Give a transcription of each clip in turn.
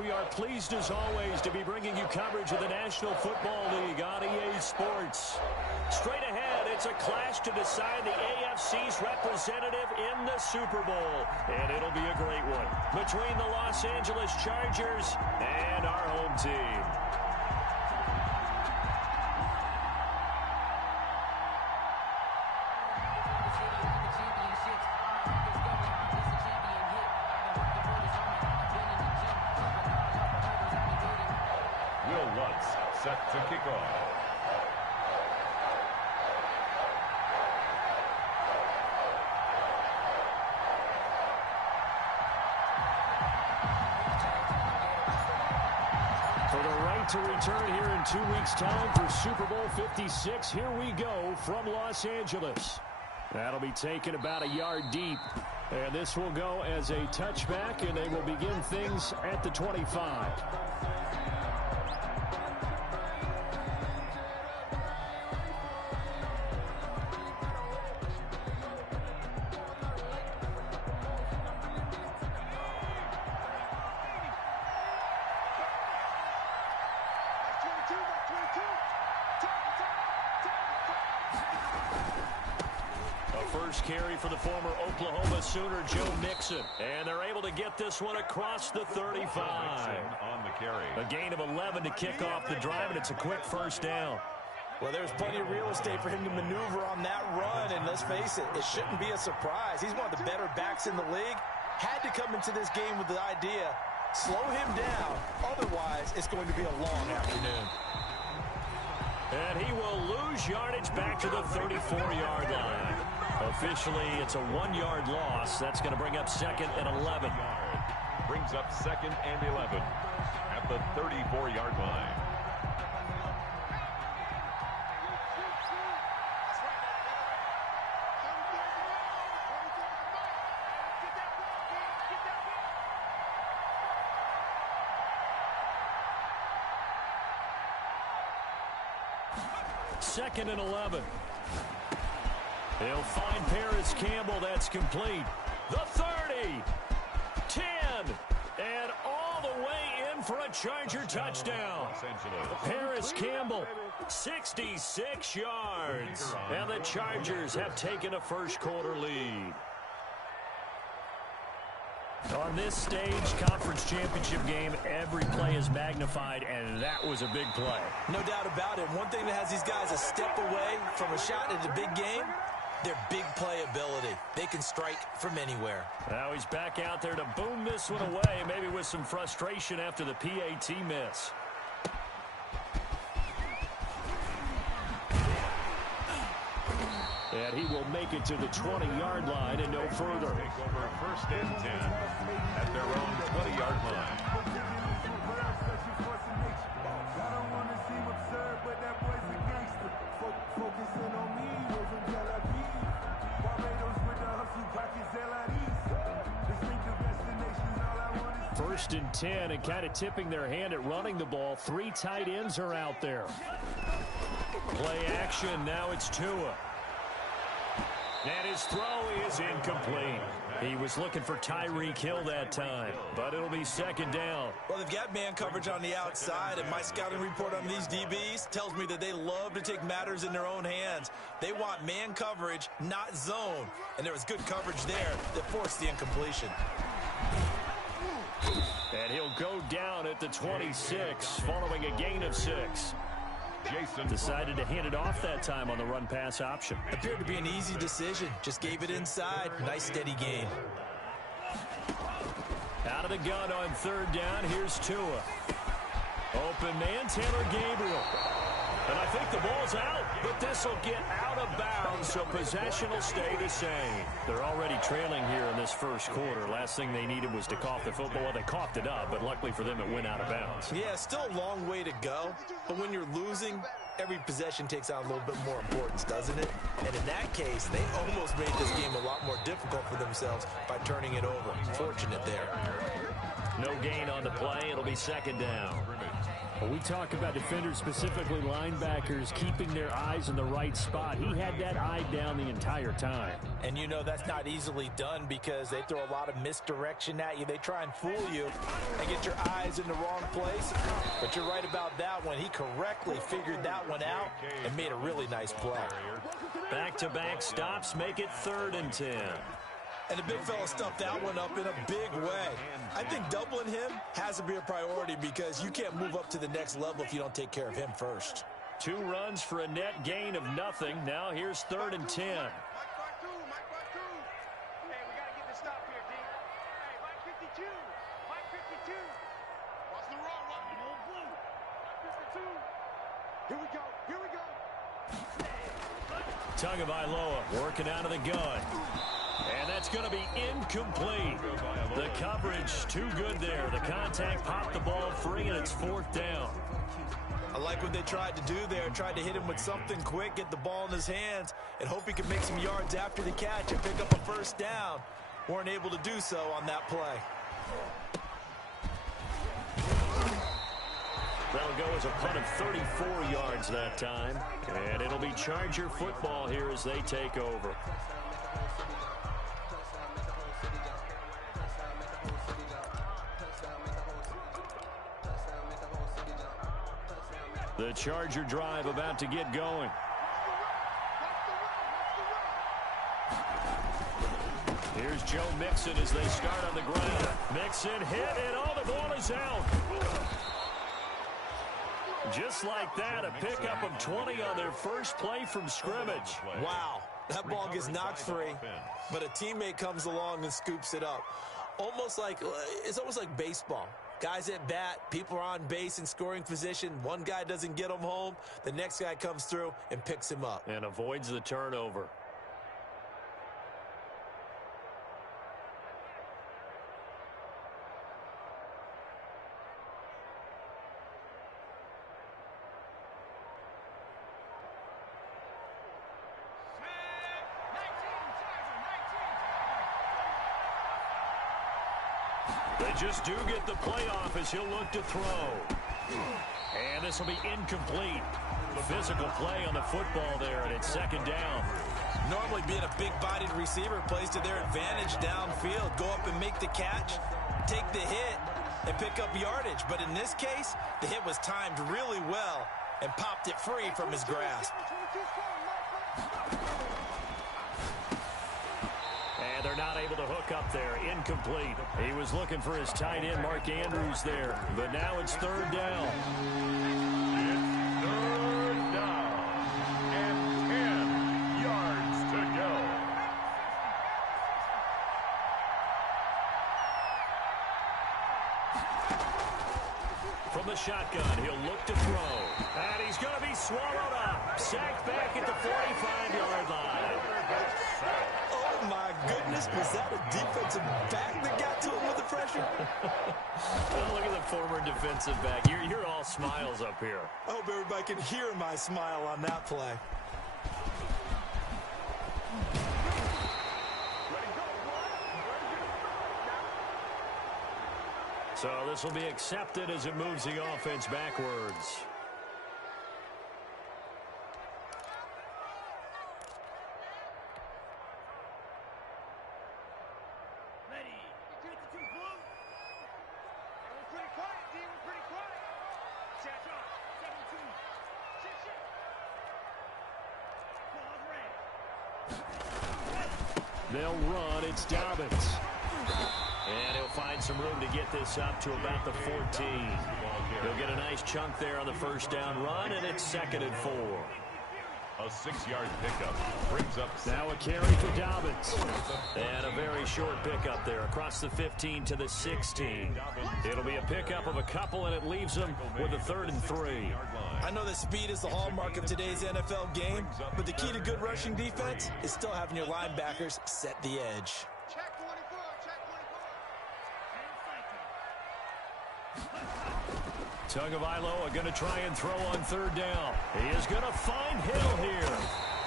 we are pleased as always to be bringing you coverage of the National Football League on EA Sports. Straight ahead, it's a clash to decide the AFC's representative in the Super Bowl. And it'll be a great one between the Los Angeles Chargers and our home team. Set to kick off. For the right to return here in 2 weeks' time for Super Bowl 56, here we go from Los Angeles. That'll be taken about a yard deep. And this will go as a touchback, and they will begin things at the 25. First carry for the former Oklahoma Sooner, Joe Mixon. And they're able to get this one across the 35. On the carry. A gain of 11 to kick off the drive, and it's a quick first down. Well, there's plenty of real estate for him to maneuver on that run, and let's face it, it shouldn't be a surprise. He's one of the better backs in the league. Had to come into this game with the idea, slow him down, otherwise it's going to be a long afternoon. And he will lose yardage back to the 34-yard line. Officially, it's a 1-yard loss. That's going to bring up 2nd and 11. Brings up 2nd and 11 at the 34-yard line. Second and 11. He'll find Paris Campbell. That's complete. The 30, 10, and all the way in for a Charger touchdown. Paris Campbell, 66 yards. And the Chargers have taken a first-quarter lead. On this stage, conference championship game, every play is magnified, and that was a big play. No doubt about it. One thing that has these guys a step away from a shot at the big game, their big play ability. They can strike from anywhere. Now he's back out there to boom this one away, maybe with some frustration after the PAT miss. And he will make it to the 20-yard line and no further. Take over 1st and 10 at their own 20-yard line. First and 10, and kind of tipping their hand at running the ball. 3 tight ends are out there. Play action, now it's Tua. And his throw is incomplete. He was looking for Tyreek Hill that time, but it'll be 2nd down. Well, they've got man coverage on the outside, and my scouting report on these DBs tells me that they love to take matters in their own hands. They want man coverage, not zone. And there was good coverage there that forced the incompletion. And he'll go down at the 26, following a gain of 6. Jason decided to hand it off that time on the run-pass option. Appeared to be an easy decision. Just gave it inside. Nice, steady gain. Out of the gun on 3rd down. Here's Tua. Open man, Taylor Gabriel. And I think the ball's out, but this will get out of bounds, so possession will stay the same. They're already trailing here in this first quarter. Last thing they needed was to cough the football. Well, they coughed it up, but luckily for them, it went out of bounds. Yeah, still a long way to go, but when you're losing, every possession takes on a little bit more importance, doesn't it? And in that case, they almost made this game a lot more difficult for themselves by turning it over. Fortunate there. No gain on the play. It'll be 2nd down. When we talk about defenders, specifically linebackers, keeping their eyes in the right spot, he had that eye down the entire time. And you know that's not easily done because they throw a lot of misdirection at you. They try and fool you and get your eyes in the wrong place. But you're right about that one. He correctly figured that one out and made a really nice play. Back-to-back stops make it 3rd and 10. And the big fella stuffed that one up in a big way. I think doubling him has to be a priority because you can't move up to the next level if you don't take care of him first. 2 runs for a net gain of nothing. Now here's 3rd and 10. Tagovailoa working out of the gun. And that's going to be incomplete. The coverage too good there. The contact popped the ball free, and it's 4th down. I like what they tried to do there. Tried to hit him with something quick, get the ball in his hands, and hope he could make some yards after the catch and pick up a 1st down. Weren't able to do so on that play. That'll go as a punt of 34 yards that time. And it'll be Charger football here as they take over. The Charger drive about to get going. Here's Joe Mixon as they start on the ground. Mixon hit, and all the ball is out. Just like that, a pickup of 20 on their first play from scrimmage. Wow, that ball gets knocked free, but a teammate comes along and scoops it up. It's almost like baseball. Guys at bat, people are on base in scoring position. One guy doesn't get him home. The next guy comes through and picks him up. And avoids the turnover. They just do get the playoff as he'll look to throw. And this will be incomplete. Physical play on the football there, and it's 2nd down. Normally being a big-bodied receiver plays to their advantage downfield. Go up and make the catch, take the hit, and pick up yardage. But in this case, the hit was timed really well and popped it free from his grasp. And they're not able to hook up there. Incomplete. He was looking for his tight end, Mark Andrews, there. But now it's 3rd down. It's 3rd down. And 10 yards to go. From the shotgun, he'll look to throw. And he's going to be swallowed up. Sacked back at the 45-yard line. Oh, my goodness. Was that a defensive back that got to him with the pressure? Oh, look at the former defensive back. You're all smiles up here. I hope everybody can hear my smile on that play. So this will be accepted as it moves the offense backwards. They'll run. It's Dobbins. And he'll find some room to get this up to about the 14. He'll get a nice chunk there on the 1st down run, and it's 2nd and 4. A 6-yard pickup brings up. Now a carry for Dobbins. And a very short pickup there across the 15 to the 16. It'll be a pickup of a couple, and it leaves them with a 3rd and 3. I know that speed is the hallmark of today's NFL game, but the key to good rushing defense is still having your linebackers set the edge. Tagovailoa going to try and throw on 3rd down. He is going to find Hill here.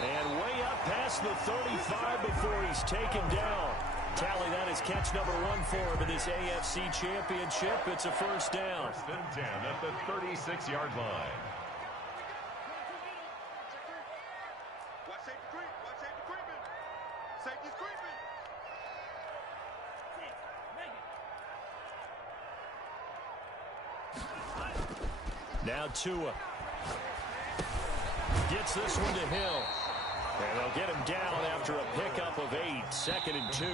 And way up past the 35 before he's taken down. Tally, that is catch number 1 for him in this AFC Championship. It's a first down. First and 10 at the 36-yard line. Now Tua gets this one to Hill. And they'll get him down after a pickup of 8. Second and 2.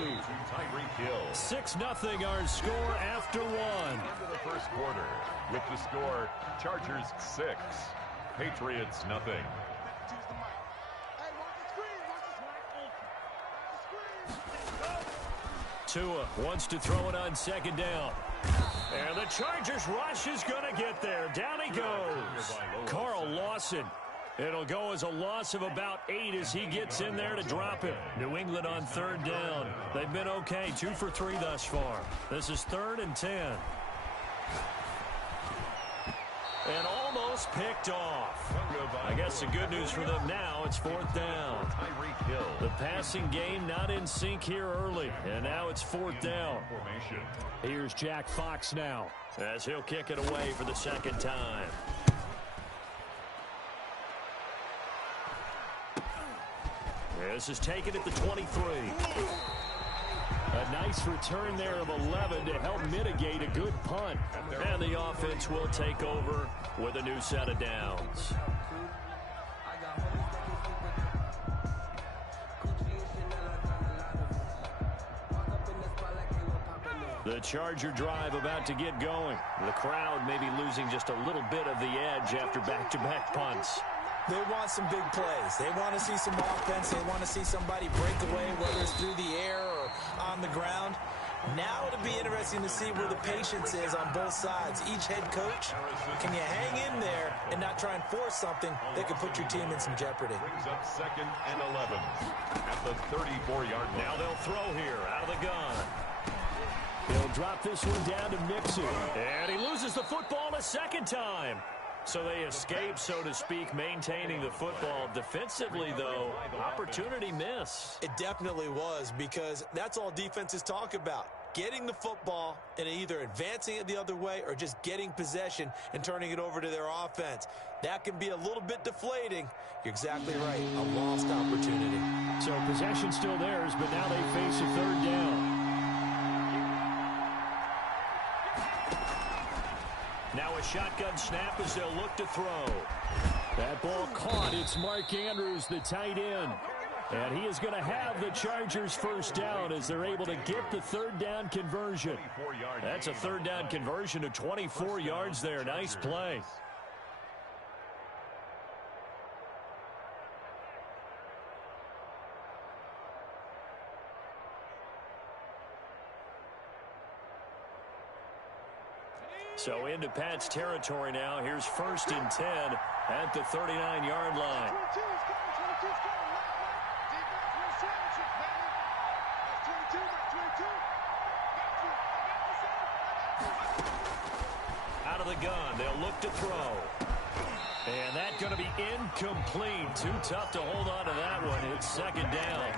6-0 our score after 1. Into the first quarter with the score Chargers 6, Patriots nothing. Tua wants to throw it on second down. And the Chargers rush is going to get there. Down he goes. Carl Lawson. It'll go as a loss of about 8 as he gets in there to drop it. New England on third down. They've been okay, 2 for 3 thus far. This is 3rd and 10. And almost picked off. I guess the good news for them now, it's 4th down. The passing game not in sync here early, and now it's 4th down. Here's Jack Fox now, as he'll kick it away for the second time. This is taken at the 23. A nice return there of 11 to help mitigate a good punt. And the offense will take over with a new set of downs. The Charger drive about to get going. The crowd may be losing just a little bit of the edge after back-to-back punts. They want some big plays. They want to see some offense. They want to see somebody break away, whether it's through the air or on the ground. Now it'll be interesting to see where the patience is on both sides. Each head coach, can you hang in there and not try and force something that could put your team in some jeopardy? Brings up 2nd and 11 at the 34-yard line. Now they'll throw here out of the gun. He'll drop this one down to Mixon. And he loses the football a second time. So they escape, so to speak, maintaining the football. Defensively, though, opportunity miss. It definitely was, because that's all defenses talk about. Getting the football and either advancing it the other way or just getting possession and turning it over to their offense. That can be a little bit deflating. You're exactly right. A lost opportunity. So possession still theirs, but now they face a 3rd down. Now a shotgun snap as they'll look to throw. That ball caught. It's Mark Andrews, the tight end. And he is going to have the Chargers first down as they're able to get the 3rd down conversion. That's a 3rd down conversion of 24 yards there. Nice play. So into Pat's territory now. Here's 1st and 10 at the 39-yard line. Out of the gun, they'll look to throw. And that's going to be incomplete. Too tough to hold on to that one. It's 2nd down.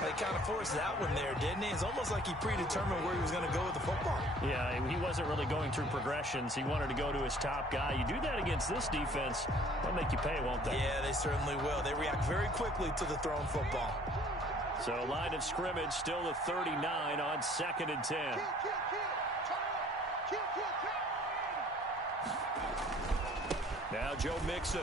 They kind of forced that one there, didn't he? It's almost like he predetermined where he was going to go with the football. Yeah, he wasn't really going through progressions. He wanted to go to his top guy. You do that against this defense, they'll make you pay, won't they? Yeah, they certainly will. They react very quickly to the thrown football. So line of scrimmage still the 39 on 2nd and 10. Now Joe Mixon.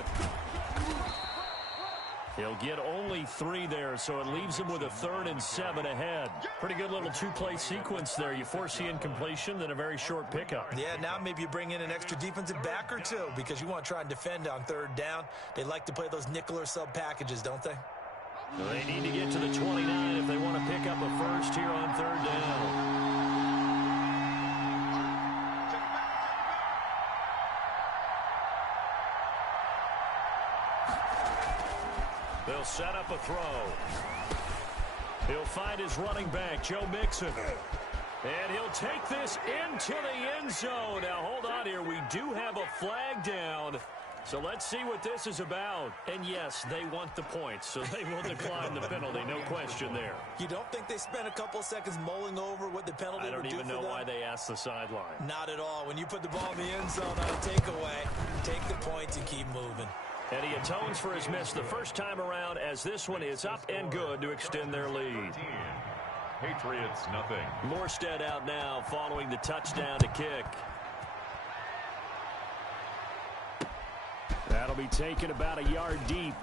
He'll get only 3 there, so it leaves him with a 3rd and 7 ahead. Pretty good little 2-play sequence there. You force the incompletion, then a very short pickup. Yeah, now maybe you bring in an extra defensive back or 2 because you want to try and defend on 3rd down. They like to play those nickel or sub packages, don't they? They need to get to the 29 if they want to pick up a first here on 3rd down. They'll set up a throw. He'll find his running back, Joe Mixon. And he'll take this into the end zone. Now, hold on here. We do have a flag down. So let's see what this is about. And yes, they want the points, so they will decline the penalty, no question there. You don't think they spent a couple seconds mulling over what the penalty would do for them? I don't even know why they asked the sideline. Not at all. When you put the ball in the end zone on a takeaway, take the points and keep moving. And he atones for his miss the first time around, as this one is up and good to extend their lead. Patriots, nothing. Morstead out now following the touchdown to kick. That'll be taken about a yard deep.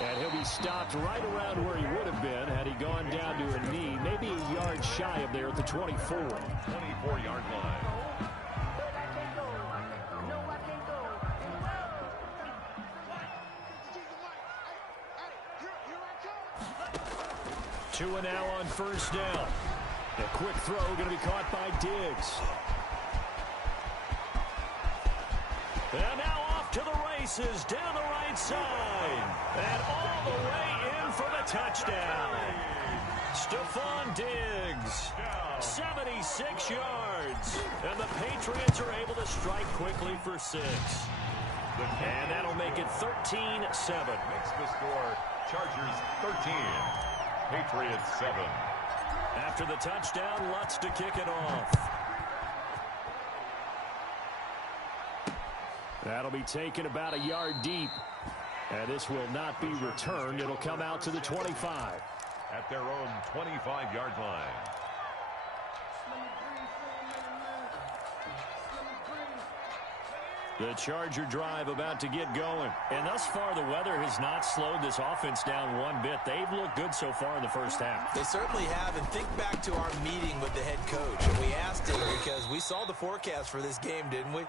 And he'll be stopped right around where he would have been had he gone down to a knee, maybe a yard shy of there at the 24. 24-yard line. Two and now on first down. A quick throw going to be caught by Diggs. And now off to the races down the right side. And all the way in for the touchdown. Stephon Diggs, 76 yards. And the Patriots are able to strike quickly for 6. And that'll make it 13-7. Makes the score Chargers 13, Patriots 7. After the touchdown, Lutz to kick it off. That'll be taken about a yard deep. And this will not be returned. It'll come out to the 25. At their own 25-yard line. The Charger drive about to get going. And thus far, the weather has not slowed this offense down one bit. They've looked good so far in the first half. They certainly have. And think back to our meeting with the head coach. And we asked him because we saw the forecast for this game, didn't we?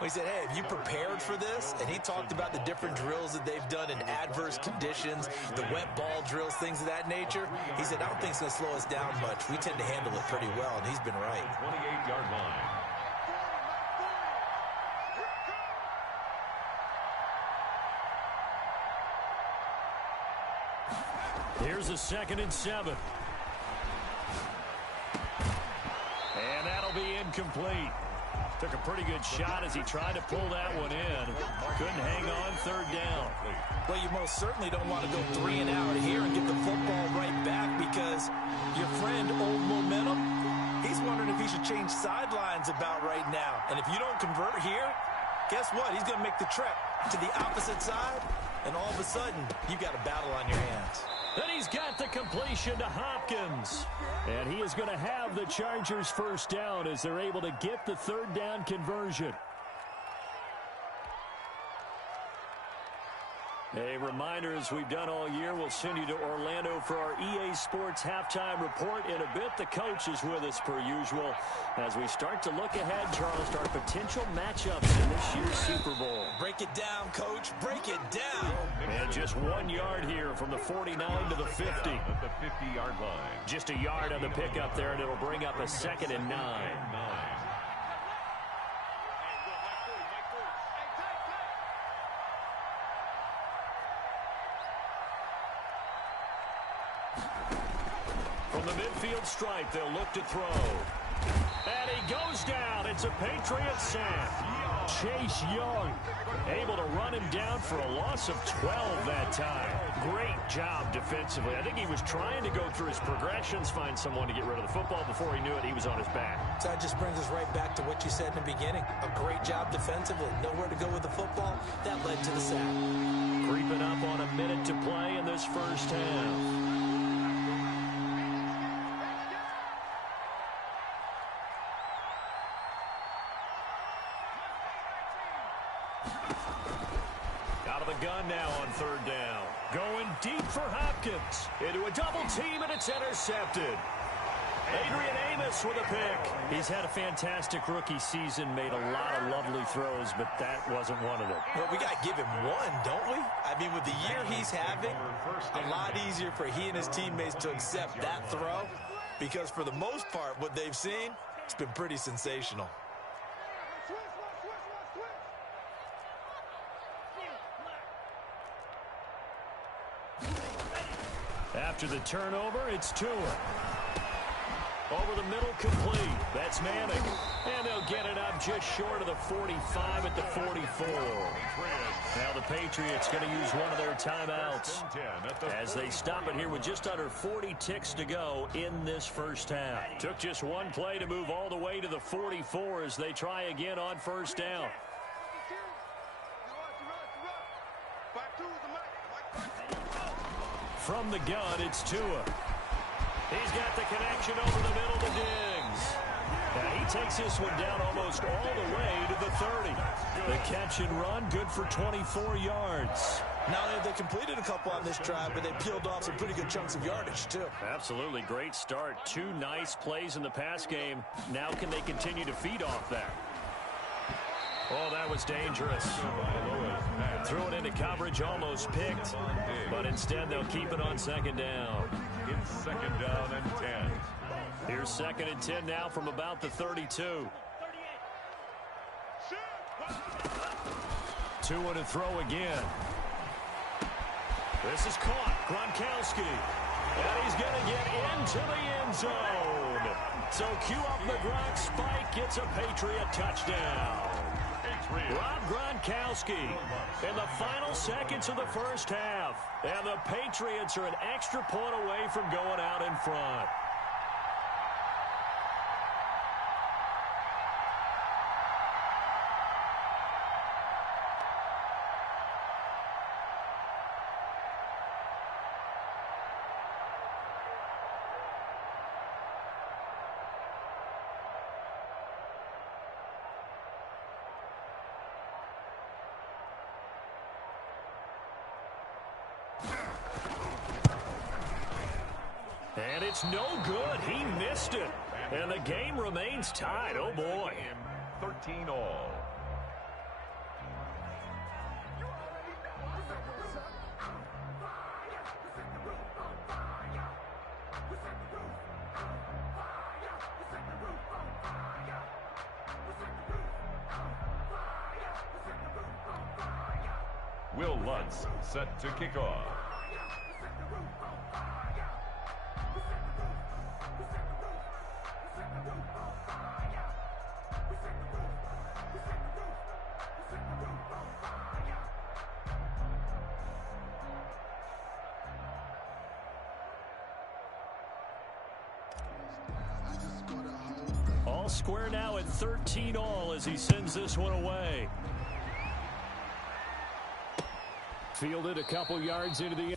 We said, hey, have you prepared for this? And he talked about the different drills that they've done in adverse conditions, the wet ball drills, things of that nature. He said, I don't think it's going to slow us down much. We tend to handle it pretty well, and he's been right. 28-yard line. Here's a 2nd and 7. And that'll be incomplete. Took a pretty good shot as he tried to pull that one in. Couldn't hang on 3rd down. Well, you most certainly don't want to go 3 and out here and get the football right back because your friend, Old Momentum, he's wondering if he should change sidelines about right now. And if you don't convert here, guess what? He's going to make the trek to the opposite side, and all of a sudden, you've got a battle on your hands. Then he's got the completion to Hopkins. And he is going to have the Chargers first down as they're able to get the 3rd down conversion. A reminder, as we've done all year, we'll send you to Orlando for our EA Sports halftime report in a bit. The coach is with us per usual as we start to look ahead, Charles, to our potential matchups in this year's Super Bowl. Break it down, Coach. Break it down. And just 1 yard here from the 49 to the 50. At the 50-yard line. Just a yard on the pickup there, and it'll bring up a 2nd and 9. From the midfield stripe, they'll look to throw. And he goes down. It's a Patriots sack. Chase Young able to run him down for a loss of 12 that time. Great job defensively. I think he was trying to go through his progressions, find someone to get rid of the football. Before he knew it, he was on his back. So that just brings us right back to what you said in the beginning. A great job defensively. Nowhere to go with the football. That led to the sack. Creeping up on a minute to play in this first half. Out of the gun now on 3rd down. Going deep for Hopkins. Into a double team, and it's intercepted. Adrian Amos with a pick. He's had a fantastic rookie season, made a lot of lovely throws, but that wasn't one of them. Well, we got to give him one, don't we? I mean, with the year he's having, a lot easier for he and his teammates to accept that throw because for the most part, what they've seen, it's been pretty sensational. After the turnover, it's Tua. Over the middle, complete. That's Manning. And they'll get it up just short of the 45 at the 44. Now the Patriots going to use one of their timeouts as they stop it here with just under 40 ticks to go in this first half. Took just one play to move all the way to the 44 as they try again on first down. From the gun, it's Tua. He's got the connection over the middle to Diggs. Now he takes this one down almost all the way to the 30. The catch and run, good for 24 yards. Not only have they completed a couple on this drive, but they peeled off some pretty good chunks of yardage, too. Absolutely great start. Two nice plays in the pass game. Now can they continue to feed off that? Oh, that was dangerous. Threw it into coverage, almost picked. But instead, they'll keep it on second down. It's second down and 10. Here's second and 10 now from about the 32. Tua to throw again. This is caught. Gronkowski. And he's going to get into the end zone. So cue up the Gronk spike. Gets a Patriot touchdown. Rob Gronkowski in the final seconds of the first half. And the Patriots are an extra point away from going out in front. And it's no good. He missed it. And the game remains tied. Oh, boy. 13 all. Will Lutz set to kick off. All square now at 13 all as he sends this one away. Fielded a couple yards into the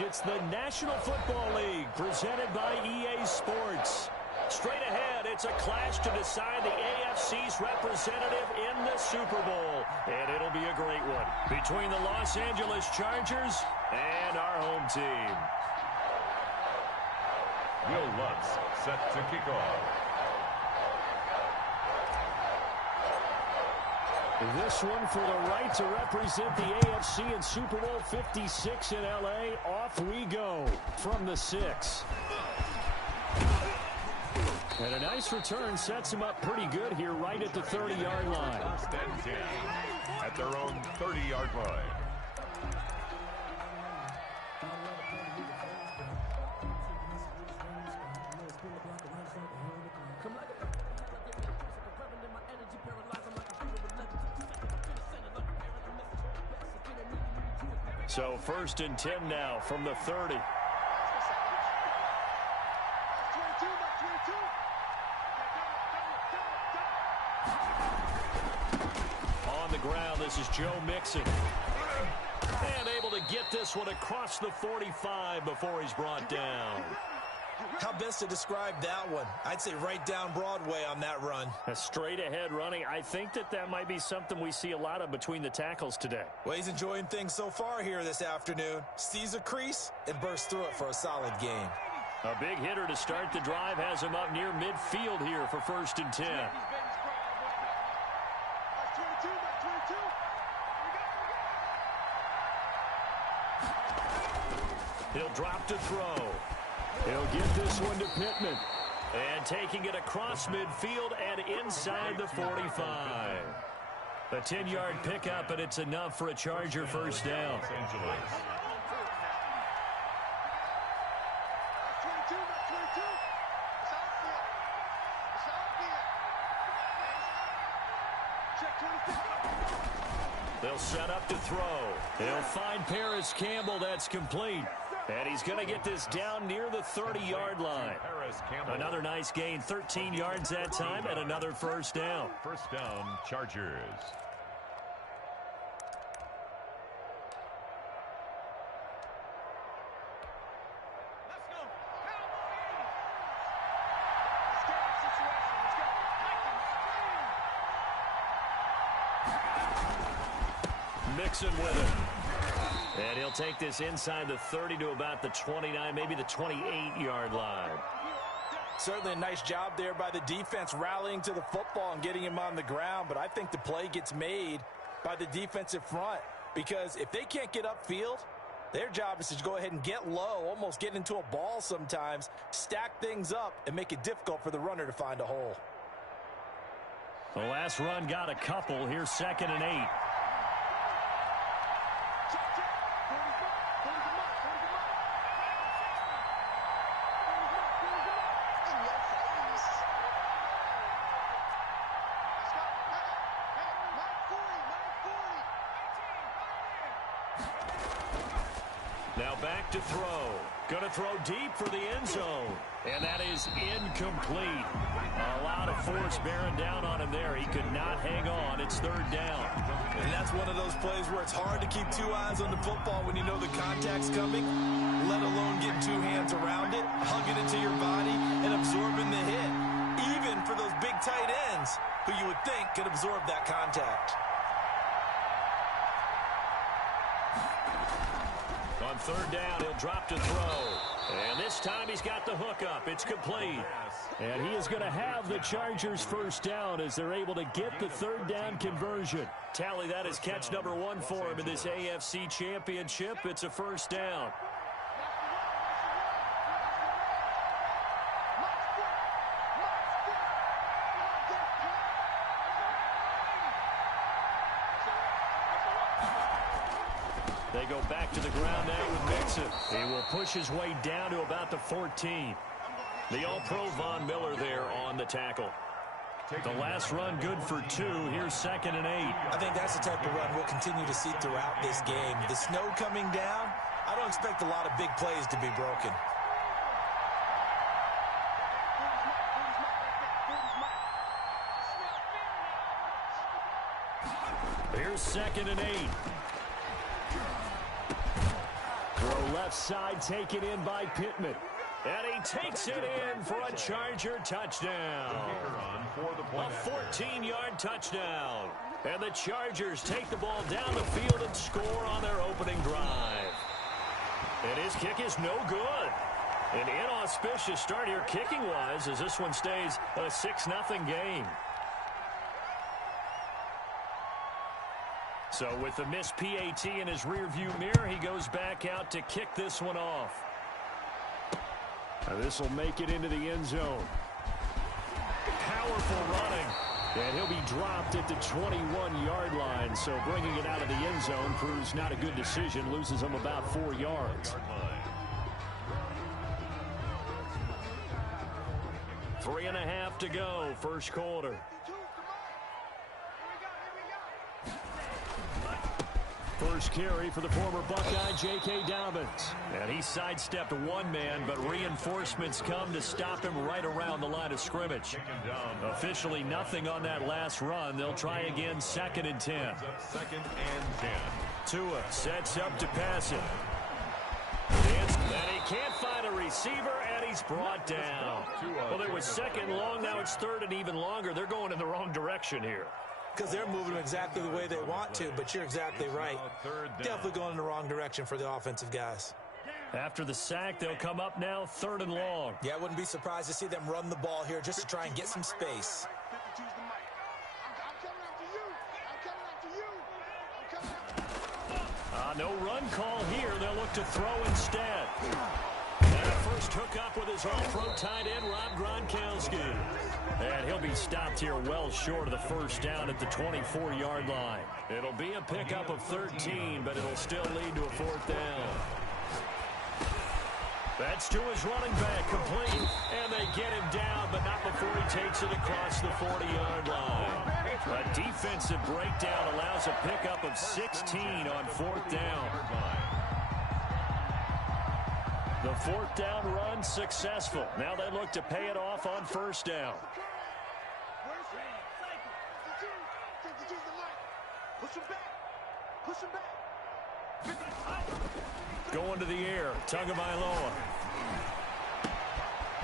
It's the National Football League presented by EA Sports. Straight ahead, it's a clash to decide the AFC's representative in the Super Bowl. And it'll be a great one between the Los Angeles Chargers and our home team. Will Lutz set to kick off. This one for the right to represent the AFC in Super Bowl 56 in L.A. Off we go from the 6. And a nice return sets him up pretty good here right at the 30-yard line. First and 10 at their own 30-yard line. So first and 10 now from the 30. On the ground, this is Joe Mixon. And able to get this one across the 45 before he's brought down. How best to describe that one? I'd say right down Broadway on that run. A straight-ahead running. I think that might be something we see a lot of between the tackles today. Well, he's enjoying things so far here this afternoon. Sees a crease and bursts through it for a solid game. A big hitter to start the drive has him up near midfield here for first and 10. He'll drop to throw. He'll give this one to Pittman. And taking it across midfield and inside the 45. A 10-yard pickup, and it's enough for a Charger first down. Los Angeles. They'll set up to throw. They'll find Paris Campbell. That's complete. And he's going to get this down near the 30-yard line. Another nice gain, 13 yards that time, and another first down. First down, Chargers. Mixon with it. And he'll take this inside the 30 to about the 29, maybe the 28-yard line. Certainly a nice job there by the defense rallying to the football and getting him on the ground, but I think the play gets made by the defensive front because if they can't get upfield, their job is to go ahead and get low, almost get into a ball sometimes, stack things up, and make it difficult for the runner to find a hole. The last run got a couple. Here's 2nd and 8. Now back to throw. Going to throw deep for the end zone. And that is incomplete. A lot of force bearing down on him there. He could not hang on. It's 3rd down. And that's one of those plays where it's hard to keep two eyes on the football when you know the contact's coming, let alone getting two hands around it, hugging it to your body, and absorbing the hit. Even for those big tight ends who you would think could absorb that contact. On 3rd down, he'll drop to throw. And this time he's got the hook up. It's complete. And he is going to have the Chargers first down as they're able to get the 3rd down conversion. Tally, that is catch number 1 for him in this AFC Championship. It's a first down. They go back to the ground now with Mixon. He will push his way down to about the 14. The All-Pro Von Miller there on the tackle. The last run good for 2. Here's 2nd and 8. I think that's the type of run we'll continue to see throughout this game. The snow coming down, I don't expect a lot of big plays to be broken. Here's 2nd and 8. Throw left side taken in by Pittman. And he takes it in for a Charger touchdown. A 14-yard touchdown. And the Chargers take the ball down the field and score on their opening drive. And his kick is no good. An inauspicious start here kicking-wise as this one stays a 6-0 game. So with the missed PAT in his rearview mirror, he goes back out to kick this one off. Now this will make it into the end zone. Powerful running. And he'll be dropped at the 21-yard line. So bringing it out of the end zone proves not a good decision. Loses him about 4 yards. 3.5 to go, first quarter. First carry for the former Buckeye, J.K. Dobbins. And he sidestepped one man, but reinforcements come to stop him right around the line of scrimmage. Officially nothing on that last run. They'll try again, 2nd and 10. 2nd and 10. Tua sets up to pass it. And he can't find a receiver, and he's brought down. Well, it was 2nd long, now it's 3rd and even longer. They're going in the wrong direction here. Because they're moving exactly the way they want to, but you're exactly right. Definitely going in the wrong direction for the offensive guys. After the sack, they'll come up now 3rd and long. Yeah, I wouldn't be surprised to see them run the ball here just to try and get some space. No run call here. They'll look to throw instead. And a first hook up with his all-pro tight end, Rob Gronkowski. And he'll be stopped here well short of the first down at the 24-yard line. It'll be a pickup of 13, but it'll still lead to a 4th down. That's to his running back, complete. And they get him down, but not before he takes it across the 40-yard line. A defensive breakdown allows a pickup of 16 on 4th down. The 4th down run successful. Now they look to pay it off on 1st down. Going to the air, Tagovailoa.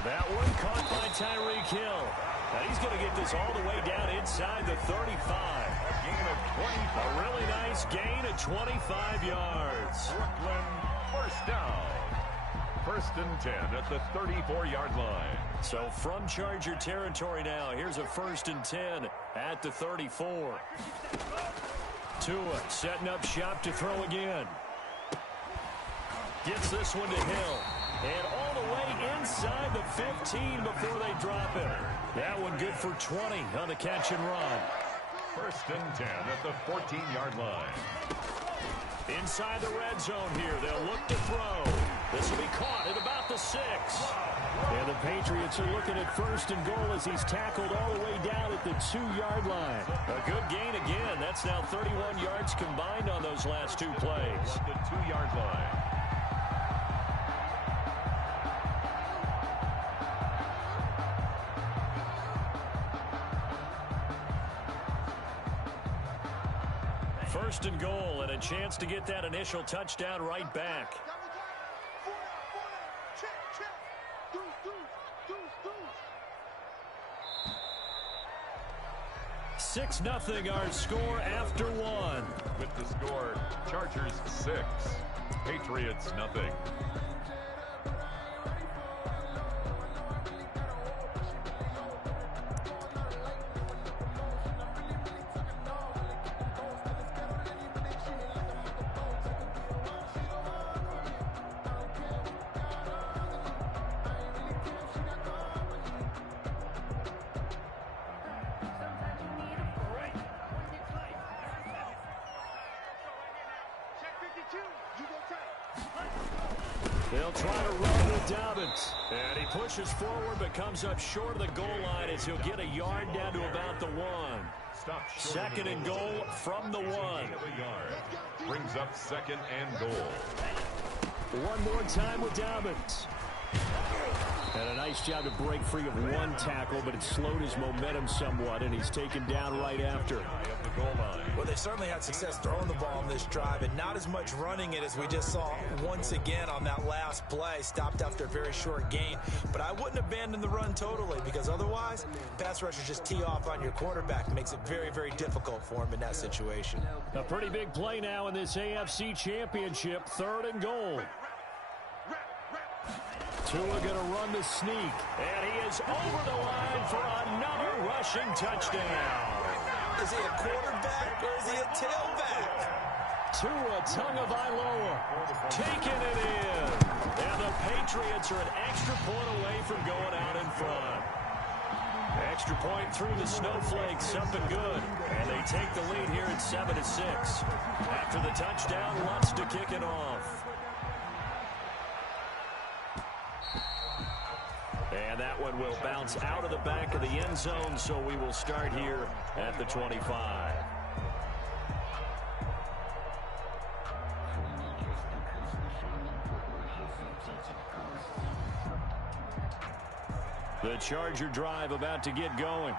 That one caught by Tyreek Hill. Now he's going to get this all the way down inside the 35. A gain of 25. A really nice gain of 25 yards. Brooklyn, first down. 1st and 10 at the 34-yard line. So from Charger territory now, here's a 1st and 10 at the 34. Tua setting up shop to throw again. Gets this one to Hill. And all the way inside the 15 before they drop it. That one good for 20 on the catch and run. 1st and 10 at the 14-yard line. Inside the red zone here, they'll look to throw. This will be caught at about the 6. And the Patriots are looking at 1st and goal as he's tackled all the way down at the 2-yard line. A good gain again. That's now 31 yards combined on those last 2 plays. At the 2-yard line. First and goal, and a chance to get that initial touchdown right back. 6-0 our score after 1. With the score, Chargers 6, Patriots nothing. They'll try to run with Dobbins. And he pushes forward but comes up short of the goal line as he'll get a yard down to about the 1. 2nd and goal from the 1. Brings up 2nd and goal. One more time with Dobbins. And a nice job to break free of one tackle, but it slowed his momentum somewhat, and he's taken down right after. Well, they certainly had success throwing the ball on this drive, and not as much running it as we just saw once again on that last play. Stopped after a very short gain. But I wouldn't abandon the run totally, because otherwise, pass rushers just tee off on your quarterback. It makes it very, very difficult for him in that situation. A pretty big play now in this AFC Championship. 3rd and goal. Tua going to run the sneak, and he is over the line for another rushing touchdown. Is he a quarterback or is he a tailback? Tua Tagovailoa taking it in. And the Patriots are an extra point away from going out in front. Extra point through the snowflakes, something good. And they take the lead here at 7-6. After the touchdown, Lutz to kick it off. And that one will bounce out of the back of the end zone, so we will start here at the 25. The Charger drive about to get going.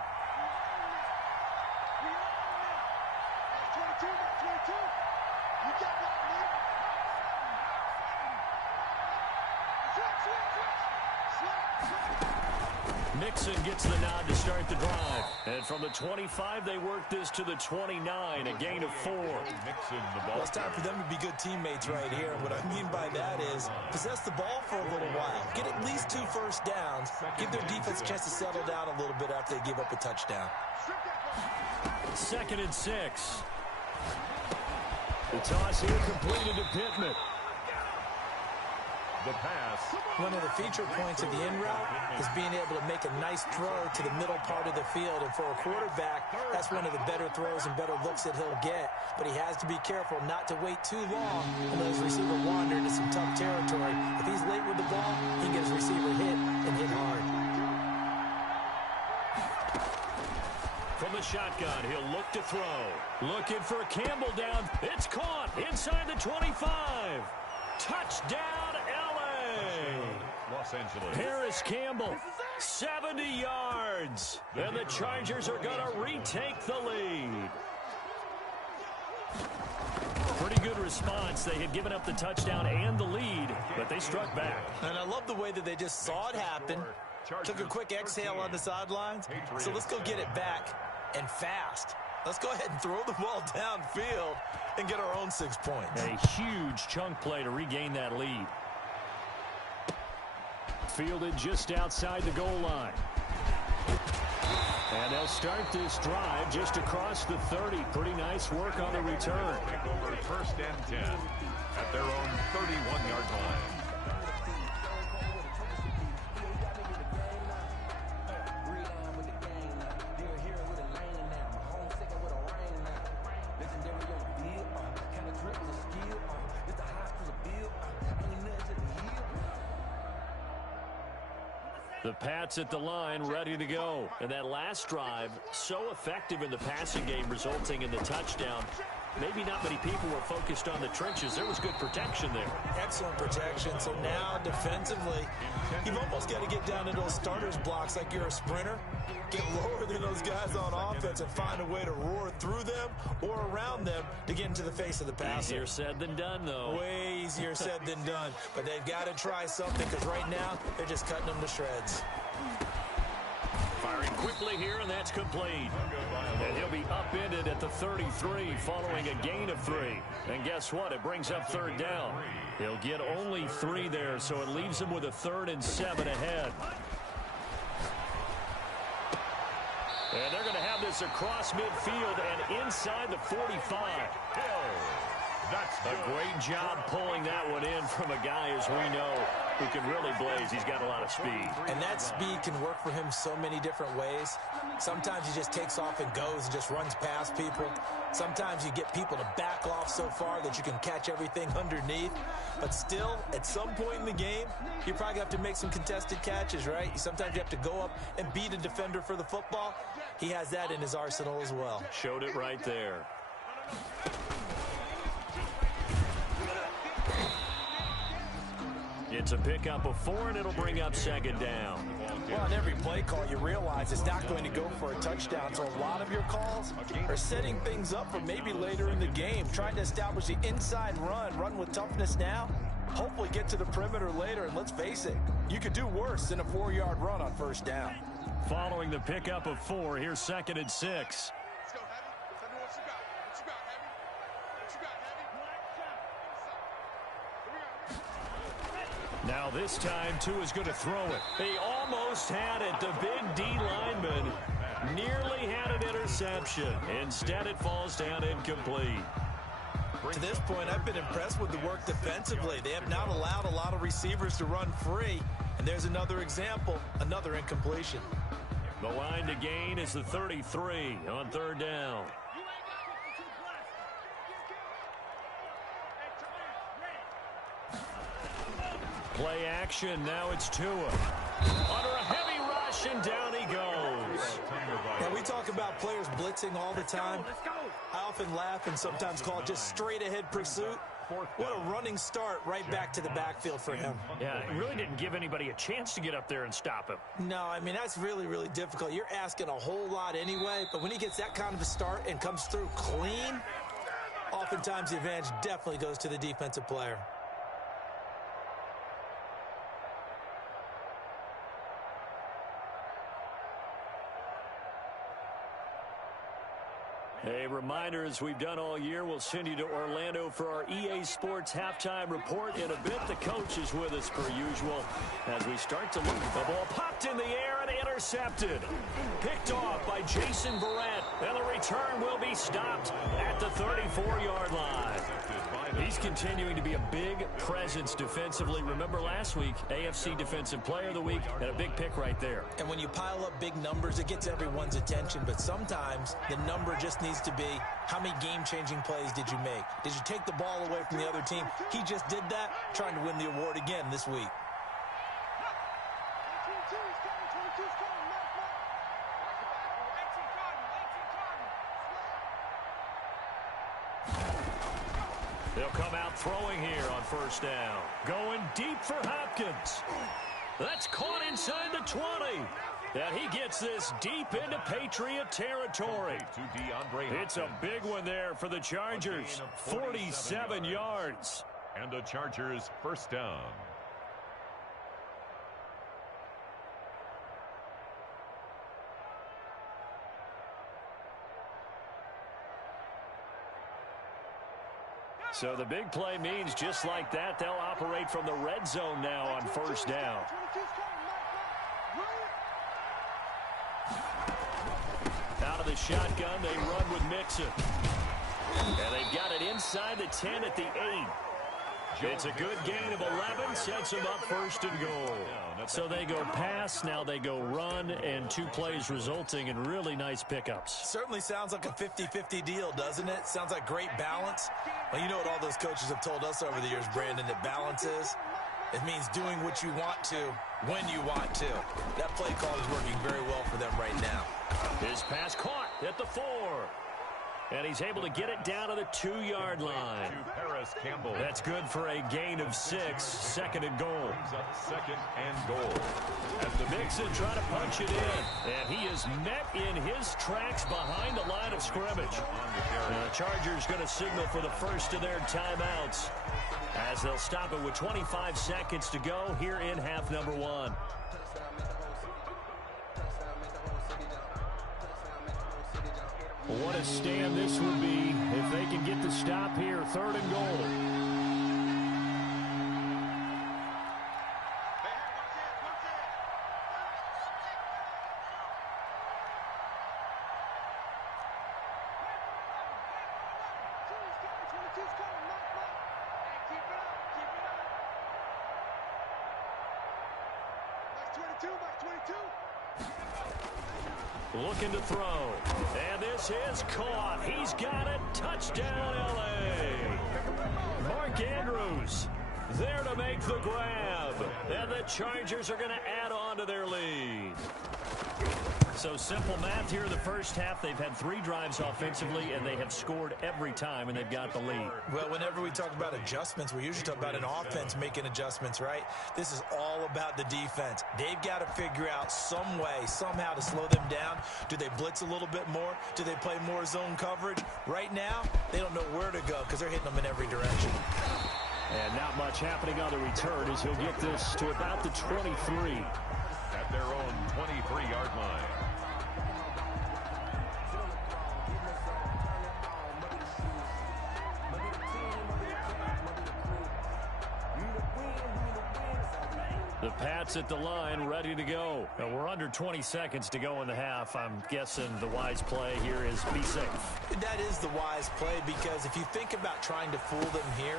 Mixon gets the nod to start the drive. And from the 25, they work this to the 29, a gain of 4. Well, it's time for them to be good teammates right here. What I mean by that is possess the ball for a little while. Get at least 2 first downs. Give their defense a chance to settle down a little bit after they give up a touchdown. 2nd and 6. The toss here completed to Pittman. The pass. One of the feature points of the in route is being able to make a nice throw to the middle part of the field. And for a quarterback, that's one of the better throws and better looks that he'll get. But he has to be careful not to wait too long and let his receiver wander into some tough territory. If he's late with the ball, he can get his receiver hit and hit hard. From the shotgun, he'll look to throw. Looking for Campbell down. It's caught inside the 25. Touchdown, L.A. Los Angeles. Paris Campbell, 70 yards. And the Chargers are going to retake the lead. Pretty good response. They had given up the touchdown and the lead, but they struck back. And I love the way that they just saw it happen, took a quick exhale on the sidelines. So let's go get it back, and fast. Let's go ahead and throw the ball downfield and get our own 6 points. A huge chunk play to regain that lead. Fielded just outside the goal line. And they'll start this drive just across the 30. Pretty nice work on the return. Over 1st and 10 at their own 31-yard line. The Pats at the line, ready to go. And that last drive, so effective in the passing game, resulting in the touchdown. Maybe not many people were focused on the trenches. There was good protection there. Excellent protection. So now, defensively, you've almost got to get down into those starters blocks like you're a sprinter. Get lower than those guys on offense and find a way to roar through them or around them to get into the face of the passer. Easier said than done, though. Way easier said than done. But they've got to try something, because right now, they're just cutting them to shreds. Firing quickly here, and that's complete. And he'll be upended at the 33 following a gain of 3. And guess what? It brings up 3rd down. He'll get only 3 there, so it leaves him with a 3rd and 7 ahead. And they're going to have this across midfield and inside the 45. That's a great job pulling that one in from a guy, as we know, who can really blaze. He's got a lot of speed. And that speed can work for him so many different ways. Sometimes he just takes off and goes and just runs past people. Sometimes you get people to back off so far that you can catch everything underneath. But still, at some point in the game, you probably have to make some contested catches, right? Sometimes you have to go up and beat a defender for the football. He has that in his arsenal as well. Showed it right there. It's a pickup of 4, and it'll bring up second down. Well, on every play call, you realize it's not going to go for a touchdown. So a lot of your calls are setting things up for maybe later in the game, trying to establish the inside run with toughness now, hopefully get to the perimeter later. And let's face it, you could do worse than a 4-yard run on first down. Following the pickup of 4, here's 2nd and 6. Let's go, Heavy. Tell me what you got. What you got, Heavy? What you got, Heavy? Now this time, Tua is going to throw it. He almost had it. The big D lineman nearly had an interception. Instead, it falls down incomplete. To this point, I've been impressed with the work defensively. They have not allowed a lot of receivers to run free. And there's another example, another incompletion. The line to gain is the 33 on 3rd down. Play action, now it's Tua. Under a heavy rush, and down he goes. Now, we talk about players blitzing all the time. I often laugh and sometimes call it just straight-ahead pursuit. What a running start right back to the backfield for him. Yeah, it really didn't give anybody a chance to get up there and stop him. No, I mean, that's really, really difficult. You're asking a whole lot anyway, but when he gets that kind of a start and comes through clean, oftentimes the advantage definitely goes to the defensive player. A reminder, as we've done all year, we'll send you to Orlando for our EA Sports halftime report. In a bit, the coach is with us per usual as we start to look. The ball popped in the air and intercepted. Picked off by Jason Verrett, and the return will be stopped at the 34-yard line. He's continuing to be a big presence defensively. Remember last week, AFC Defensive Player of the Week, and a big pick right there. And when you pile up big numbers, it gets everyone's attention. But sometimes the number just needs to be, how many game-changing plays did you make? Did you take the ball away from the other team? He just did that, trying to win the award again this week. They'll come out throwing here on 1st down. Going deep for Hopkins. That's caught inside the 20. And he gets this deep into Patriot territory. It's a big one there for the Chargers. 47 yards. And the Chargers 1st down. So the big play means just like that, they'll operate from the red zone now on 1st down. Out of the shotgun, they run with Mixon. And they've got it inside the 10 at the 8. It's a good gain of 11, sets them up 1st and goal. So they go pass, now they go run, and 2 plays resulting in really nice pickups. Certainly sounds like a 50-50 deal, doesn't it? Sounds like great balance. Well, you know what all those coaches have told us over the years, Brandon, that balance is? It means doing what you want to, when you want to. That play call is working very well for them right now. His pass caught at the 4. And he's able to get it down to the 2-yard line. That's good for a gain of 6. 2nd and goal. 2nd and goal. As the Mixon trying to punch it in. And he is met in his tracks behind the line of scrimmage. And the Chargers going to signal for the first of their timeouts, as they'll stop it with 25 seconds to go here in half number 1. What a stand this would be if they can get the stop here. 3rd and goal. Looking to throw. And this is caught. He's got it. Touchdown, L.A. Mark Andrews there to make the grab. And the Chargers are going to add on to their lead. So simple math here in the first half. They've had 3 drives offensively, and they have scored every time, and they've got the lead. Well, whenever we talk about adjustments, we usually talk about an offense making adjustments, right? This is all about the defense. They've got to figure out some way, somehow to slow them down. Do they blitz a little bit more? Do they play more zone coverage? Right now, they don't know where to go because they're hitting them in every direction. And not much happening on the return as he'll get this to about the 23. At their own 23-yard line. The Pats at the line, ready to go. Now, we're under 20 seconds to go in the half. I'm guessing the wise play here is be safe. That is the wise play because if you think about trying to fool them here,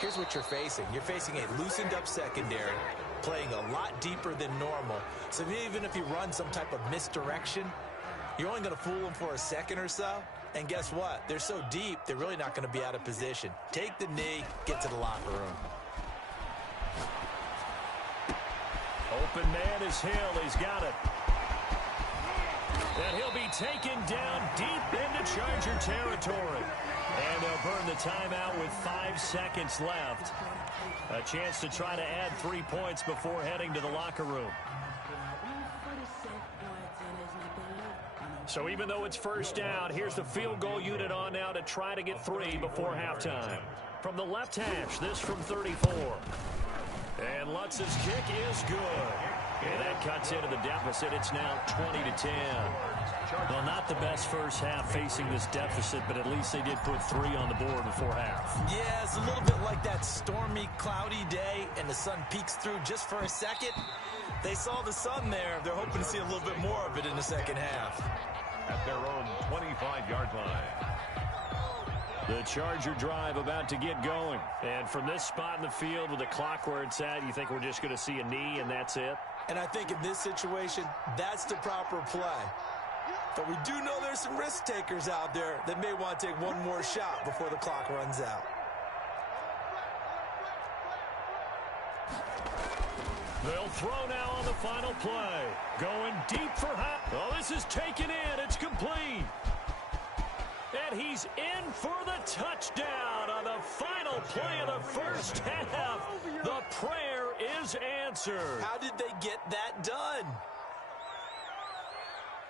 here's what you're facing. You're facing a loosened-up secondary, playing a lot deeper than normal. So even if you run some type of misdirection, you're only going to fool them for a second or so. And guess what? They're so deep, they're really not going to be out of position. Take the knee, get to the locker room. Open man is Hill. He's got it. And he'll be taken down deep into Charger territory. And they'll burn the timeout with 5 seconds left. A chance to try to add 3 points before heading to the locker room. So even though it's first down, here's the field goal unit on now to try to get 3 before halftime. From the left hash, this from 34. And Lutz's kick is good. And that cuts into the deficit. It's now 20-10. Well, not the best first half facing this deficit, but at least they did put 3 on the board before half. Yeah, it's a little bit like that stormy, cloudy day, and the sun peeks through just for a second. They saw the sun there. They're hoping to see a little bit more of it in the second half. At their own 25-yard line. The Charger drive about to get going. And from this spot in the field with the clock where it's at, you think we're just going to see a knee and that's it? And I think in this situation, that's the proper play. But we do know there's some risk takers out there that may want to take one more shot before the clock runs out. They'll throw now on the final play. Going deep for half. Oh, this is taken in. It's complete. And he's in for the touchdown on the final play of the first half. The prayer is answered. How did they get that done?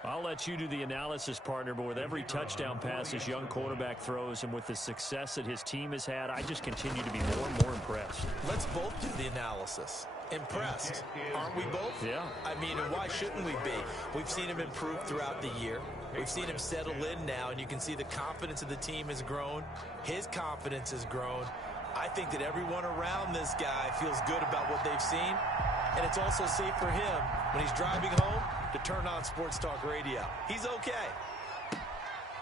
I'll let you do the analysis, partner, but with every touchdown pass this young quarterback throws and with the success that his team has had, I just continue to be more and more impressed. Let's both do the analysis. Impressed, aren't we both? Yeah. I mean, and why shouldn't we be? We've seen him improve throughout the year. We've seen him settle in now, and you can see the confidence of the team has grown. His confidence has grown. I think that everyone around this guy feels good about what they've seen, and it's also safe for him when he's driving home to turn on Sports Talk Radio. He's okay.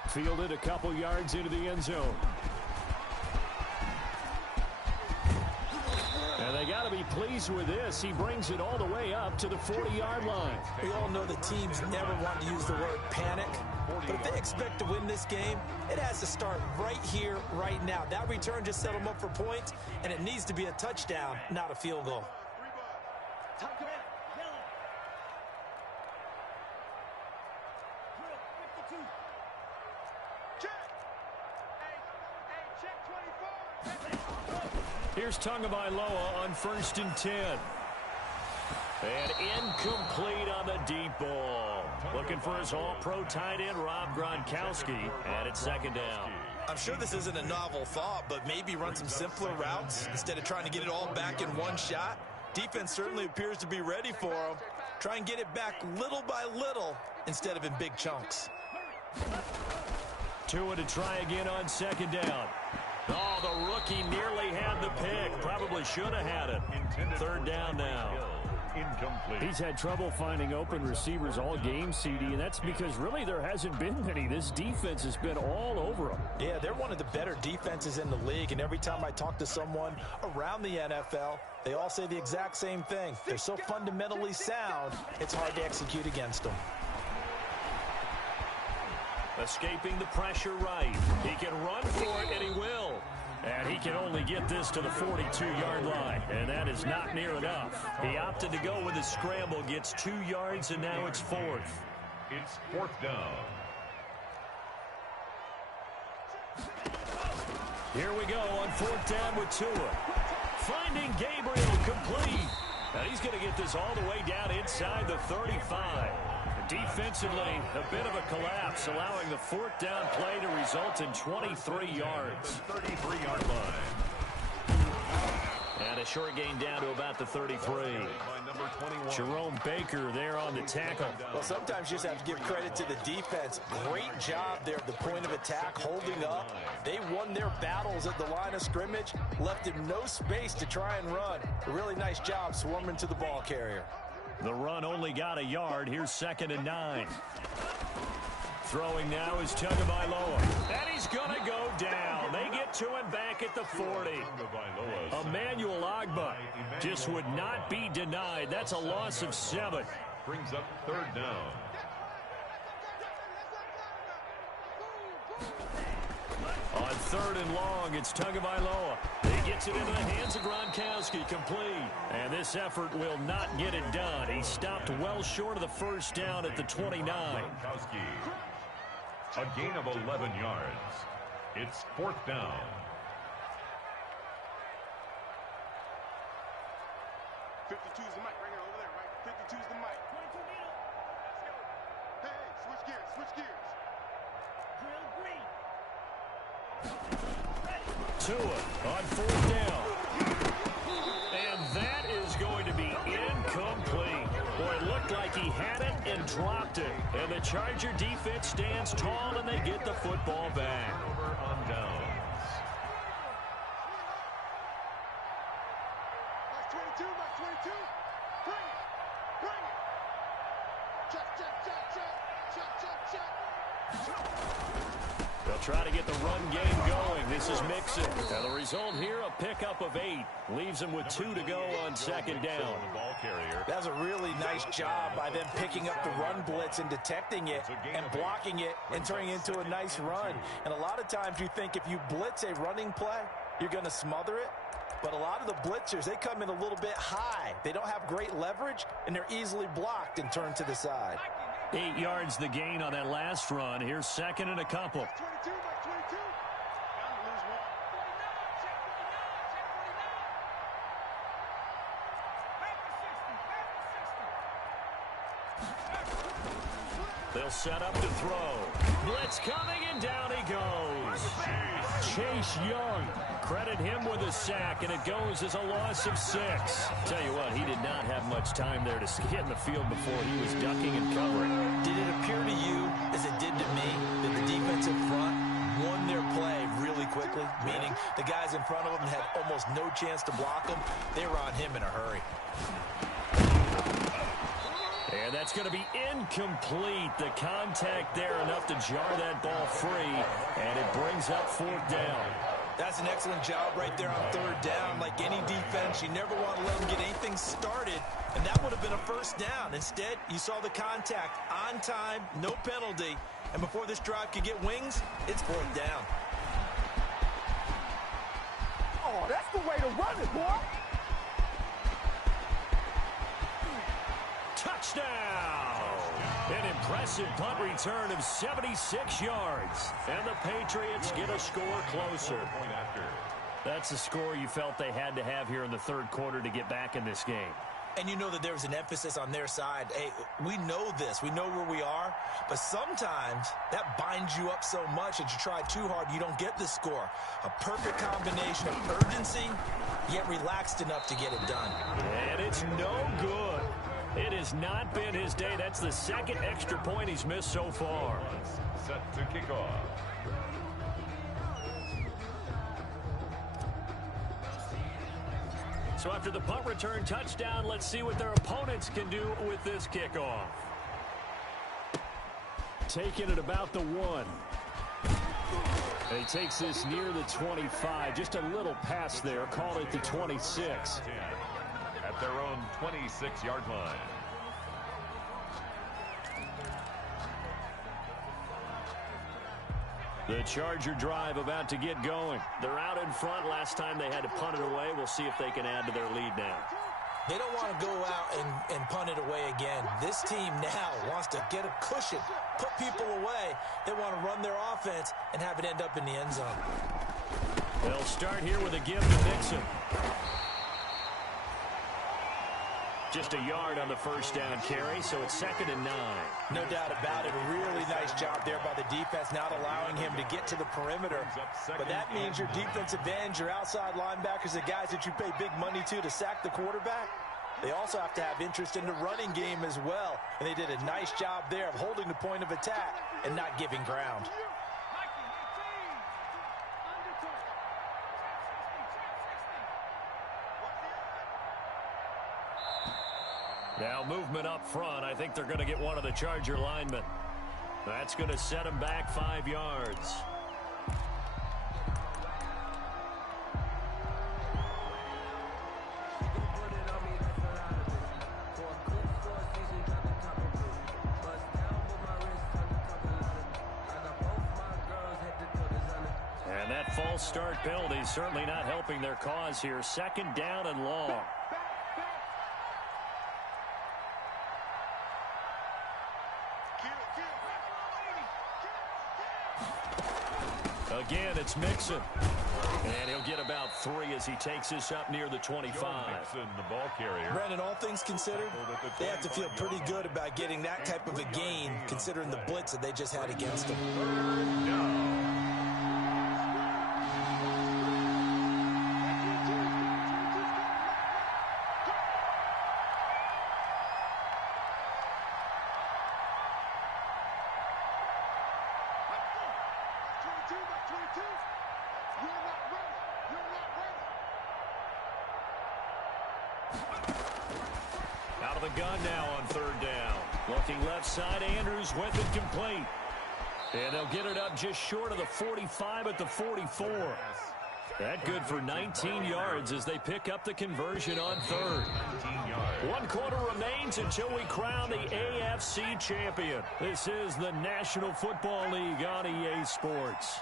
Fielded a couple yards into the end zone. And they got to be pleased with this. He brings it all the way up to the 40-yard line. We all know the teams never want to use the word panic. But if they expect to win this game, it has to start right here, right now. That return just set them up for points, and it needs to be a touchdown, not a field goal. Here's Tagovailoa on 1st and 10. And incomplete on the deep ball. Looking for his all-pro tight end, Rob Gronkowski, and it's 2nd down. I'm sure this isn't a novel thought, but maybe run some simpler routes instead of trying to get it all back in one shot. Defense certainly appears to be ready for him. Try and get it back little by little instead of in big chunks. Tua to try again on 2nd down. Oh, the rookie nearly had the pick. Probably should have had it. 3rd down now. Incomplete. He's had trouble finding open receivers all game, CD, and that's because really there hasn't been many. This defense has been all over them. Yeah, they're one of the better defenses in the league, and every time I talk to someone around the NFL, they all say the exact same thing. They're so fundamentally sound, it's hard to execute against them. Escaping the pressure right. He can run for it, and he will. And he can only get this to the 42-yard line, and that is not near enough. He opted to go with a scramble, gets 2 yards, and now it's 4th. It's 4th down. Here we go on 4th down with Tua. Finding Gabriel complete. Now he's going to get this all the way down inside the 35. Defensively, a bit of a collapse, allowing the 4th down play to result in 23 yards. 33-yard line. And a short gain down to about the 33. Jerome Baker there on the tackle. Well, sometimes you just have to give credit to the defense. Great job there at the point of attack, holding up. They won their battles at the line of scrimmage, left him no space to try and run. A really nice job swarming to the ball carrier. The run only got a yard. Here's 2nd and 9. Throwing now is Tagovailoa. And he's going to go down. They get to him back at the 40. Emmanuel Ogbah just would not be denied. That's a loss of 7. Brings up 3rd down. On 3rd and long, it's Tagovailoa. He gets it into the hands of Gronkowski, complete. And this effort will not get it done. He stopped well short of the 1st down at the 29. Gronkowski. A gain of 11 yards. It's 4th down. '52's the mic right here over there, right? '52's the mic. 22 middle. Let's go. Hey, switch gears, switch gears. Drill green. Tua on 4th down. And that is going to be incomplete. Boy, it looked like he had it and dropped it. And the Charger defense stands tall and they get the football back. Over on downs. That's 22, Mike 22. Bring it. Bring it. Check, check, check, check. Check, check, check. They'll try to get the run game going. This is Mixon. Now the result here, a pickup of 8. Leaves them with 2 to go on 2nd down. The ball carrier. That was a really nice job by them picking up the run blitz and detecting it and blocking it and turning it into a nice run. And a lot of times you think if you blitz a running play, you're going to smother it. But a lot of the blitzers, they come in a little bit high. They don't have great leverage, and they're easily blocked and turned to the side. 8 yards the gain on that last run. Here's 2nd and a couple. 22, Mike 22. I'm gonna lose one. 49, check 49. Back to 60, back to 60. They'll set up to throw. Blitz coming, and down he goes. Chase Young. Credit him with a sack, and it goes as a loss of 6. Tell you what, he did not have much time there to get in the field before he was ducking and covering. Did it appear to you, as it did to me, that the defensive front won their play really quickly? Meaning the guys in front of them had almost no chance to block them. They were on him in a hurry. And that's going to be incomplete. The contact there enough to jar that ball free, and it brings up 4th down. That's an excellent job right there on 3rd down. Like any defense, you never want to let them get anything started, and that would have been a 1st down. Instead, you saw the contact on time, no penalty, and before this drive could get wings, it's 4th down. Oh, that's the way to run it, boy. Touchdown! An impressive punt return of 76 yards. And the Patriots get a score closer. That's a score you felt they had to have here in the 3rd quarter to get back in this game. And you know that there was an emphasis on their side. Hey, we know this. We know where we are. But sometimes that binds you up so much that you try too hard, you don't get the score. A perfect combination of urgency, yet relaxed enough to get it done. And it's no good. It has not been his day. That's the 2nd extra point he's missed so far. Set to kick off. So after the punt return touchdown, let's see what their opponents can do with this kickoff. Taking it about the 1. And he takes this near the 25. Just a little pass there. Call it the 26. At their own 26-yard line. The Charger drive about to get going. They're out in front. Last time they had to punt it away. We'll see if they can add to their lead now. They don't want to go out and punt it away again. This team now wants to get a cushion, put people away. They want to run their offense and have it end up in the end zone. They'll start here with a give to Mixon. Just a yard on the first down carry, so it's 2nd and 9. No doubt about it. A really nice job there by the defense, not allowing him to get to the perimeter. But that means your defensive ends, your outside linebackers, the guys that you pay big money to sack the quarterback, they also have to have interest in the running game as well. And they did a nice job there of holding the point of attack and not giving ground. Now movement up front. I think they're going to get one of the Charger linemen. That's going to set them back 5 yards. And that false start penalty certainly not helping their cause here. 2nd down and long. Again, it's Mixon. And he'll get about 3 as he takes this up near the 25. Mixon, the ball carrier. Brandon, all things considered, they have to feel pretty good about getting that type of a gain, considering the blitz that they just had against them. Out of the gun now on 3rd down. Looking left side, Andrews with it complete. And they'll get it up just short of the 45 at the 44. That good for 19 yards as they pick up the conversion on 3rd. 1 quarter remains until we crown the AFC champion. This is the National Football League on EA Sports.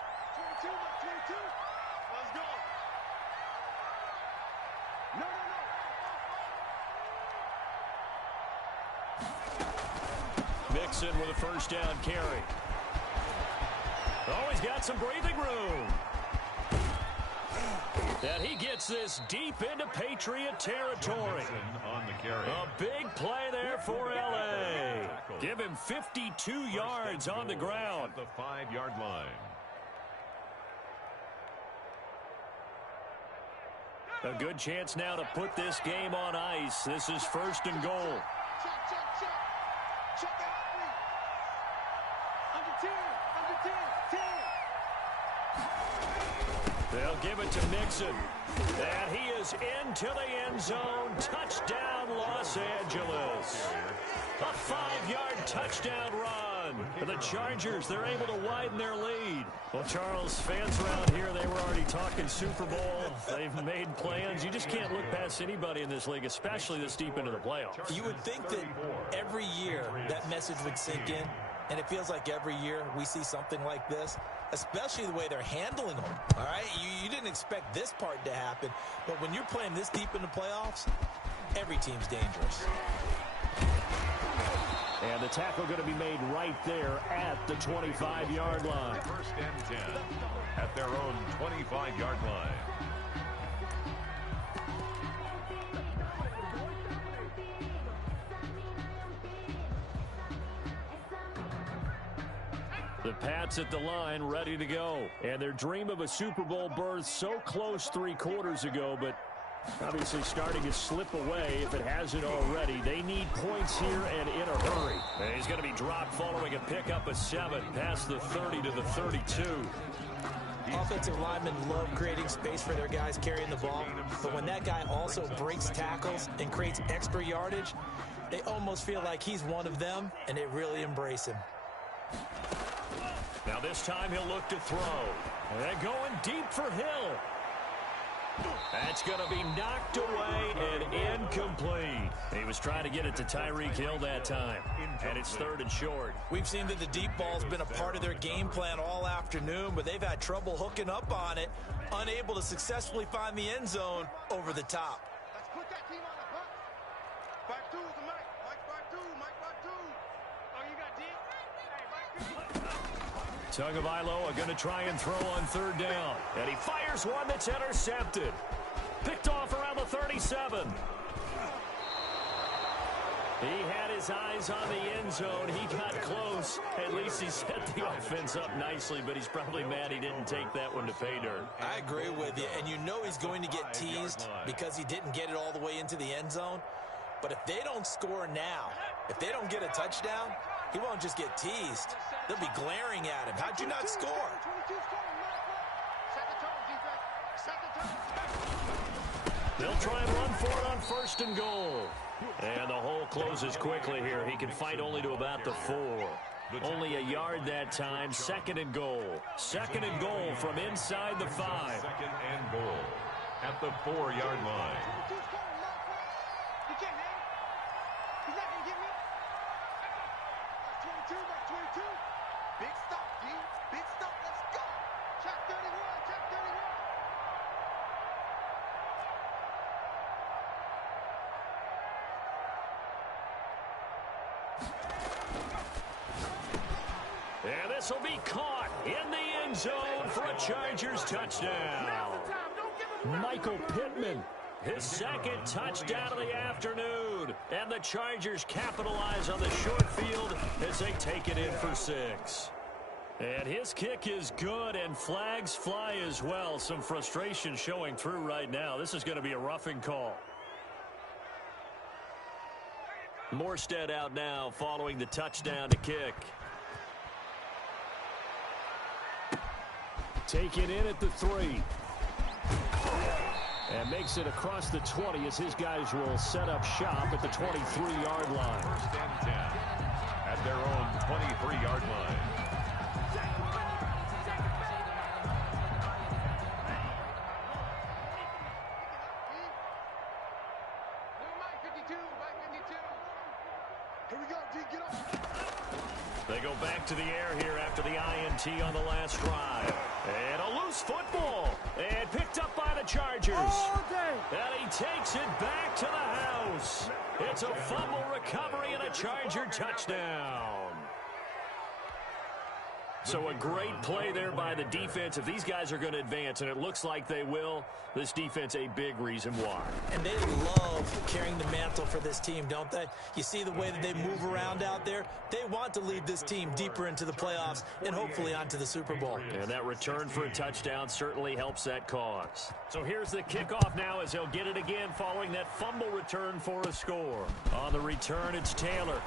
Mixon with a 1st down carry. Oh, he's got some breathing room. And he gets this deep into Patriot territory. On the carry. A big play there for L.A. Give him 52 yards on the ground. The 5-yard line. A good chance now to put this game on ice. This is 1st and goal. They'll give it to Mixon. And he is into the end zone. Touchdown, Los Angeles. A 5-yard touchdown run. For the Chargers, they're able to widen their lead. Well, Charles, fans around here, they were already talking Super Bowl. They've made plans. You just can't look past anybody in this league, especially this deep into the playoffs. You would think that every year that message would sink in, and it feels like every year we see something like this, especially the way they're handling them. All right, you didn't expect this part to happen, but when you're playing this deep in the playoffs, every team's dangerous. And the tackle going to be made right there at the 25-yard line. 1st and 10 at their own 25-yard line. The Pats at the line, ready to go. And their dream of a Super Bowl berth so close 3 quarters ago, but obviously starting to slip away if it hasn't already. They need points here and in a hurry. And he's going to be dropped following a pickup of 7 past the 30 to the 32. Offensive linemen love creating space for their guys carrying the ball, but when that guy also breaks tackles and creates extra yardage, they almost feel like he's one of them, and they really embrace him. Now this time he'll look to throw. And going deep for Hill. That's going to be knocked away and incomplete. He was trying to get it to Tyreek Hill that time. And it's 3rd and short. We've seen that the deep ball's been a part of their game plan all afternoon, but they've had trouble hooking up on it, unable to successfully find the end zone over the top. Let's put that team on the bus. 52 is the mic. Mike 52. Mike 52. Oh, you got D? Hey, Mike 52. Tagovailoa going to try and throw on third down. And he fires one that's intercepted. Picked off around the 37. He had his eyes on the end zone. He got close. At least he set the offense up nicely, but he's probably mad he didn't take that one to pay dirt. I agree with you, and you know he's going to get teased because he didn't get it all the way into the end zone. But if they don't score now, if they don't get a touchdown, he won't just get teased. They'll be glaring at him. How'd you not score? They'll try and run for it on first and goal. And the hole closes quickly here. He can fight only to about the 4. Only a yard that time. Second and goal. Second and goal from inside the 5. Second and goal at the 4-yard line. He can't hit him. He's not going to get me. 22. Big stop, G. Big stop. Let's go. Check 31. Check 31. And this will be caught in the end zone for a Chargers touchdown. Michael Pittman, his second touchdown of the afternoon. And the Chargers capitalize on the short field as they take it in for 6. And his kick is good, and flags fly as well. Some frustration showing through right now. This is going to be a roughing call. Morstead out now following the touchdown to kick. Taken in at the 3. And makes it across the 20 as his guys will set up shop at the 23-yard line. First and 10 at their own 23-yard line. Here we go, D. Get up. They go back to the air here after the INT on the last drive. And a loose football. And picked up by the Chargers. And he takes it back to the house. It's a fumble recovery and a Charger touchdown. So a great play there by the defense. If these guys are going to advance, and it looks like they will, this defense a big reason why. And they love carrying the mantle for this team, don't they? You see the way that they move around out there? They want to lead this team deeper into the playoffs and hopefully onto the Super Bowl. And that return for a touchdown certainly helps that cause. So here's the kickoff now as they'll get it again following that fumble return for a score. On the return, it's Taylor.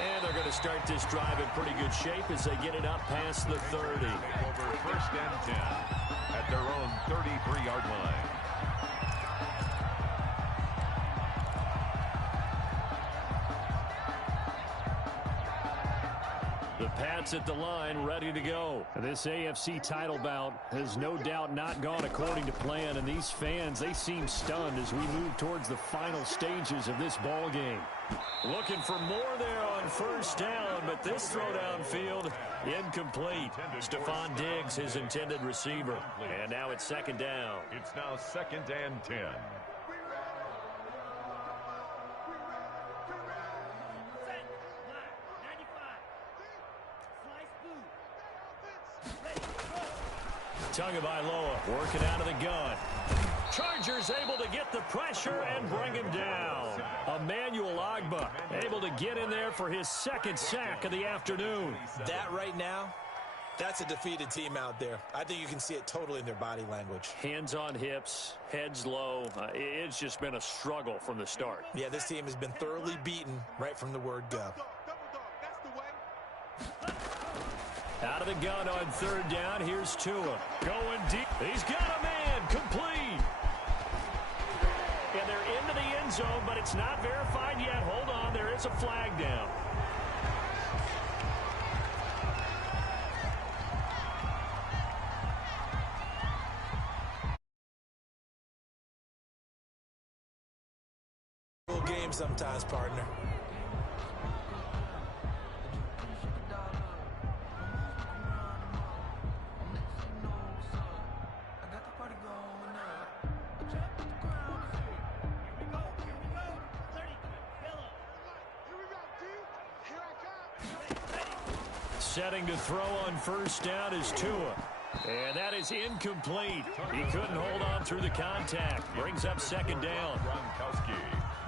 And they're going to start this drive in pretty good shape as they get it up past the 30. Over first and 10 at their own 33-yard line. The Pats at the line, ready to go. This AFC title bout has no doubt not gone according to plan, and these fans, they seem stunned as we move towards the final stages of this ball game. Looking for more there on first down, but this throw downfield, incomplete. Stephon Diggs, his intended receiver. And now it's second down. It's now second and 10. Tagovailoa working out of the gun. Chargers able to get the pressure and bring him down. Emmanuel Ogbah able to get in there for his second sack of the afternoon. That right now, that's a defeated team out there. I think you can see it totally in their body language. Hands on hips, heads low. It's just been a struggle from the start. Yeah, this team has been thoroughly beaten right from the word go. Out of the gun on third down, here's Tua. Going deep. He's got a man, complete. And they're into the end zone, but it's not verified yet. Hold on, there is a flag down. Game sometimes, partner. Setting to throw on first down is Tua. And that is incomplete. He couldn't hold on through the contact. Brings up second down.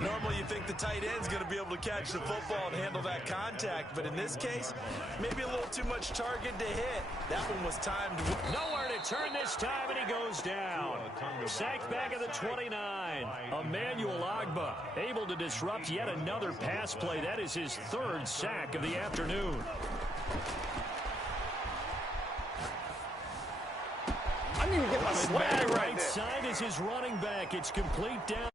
Normally you think the tight end's going to be able to catch the football and handle that contact, but in this case, maybe a little too much target to hit. That one was timed. Nowhere to turn this time, and he goes down. Sacked back at the 29. Emmanuel Ogbah able to disrupt yet another pass play. That is his third sack of the afternoon. I need to get my swag right Right side is his running back. It's complete down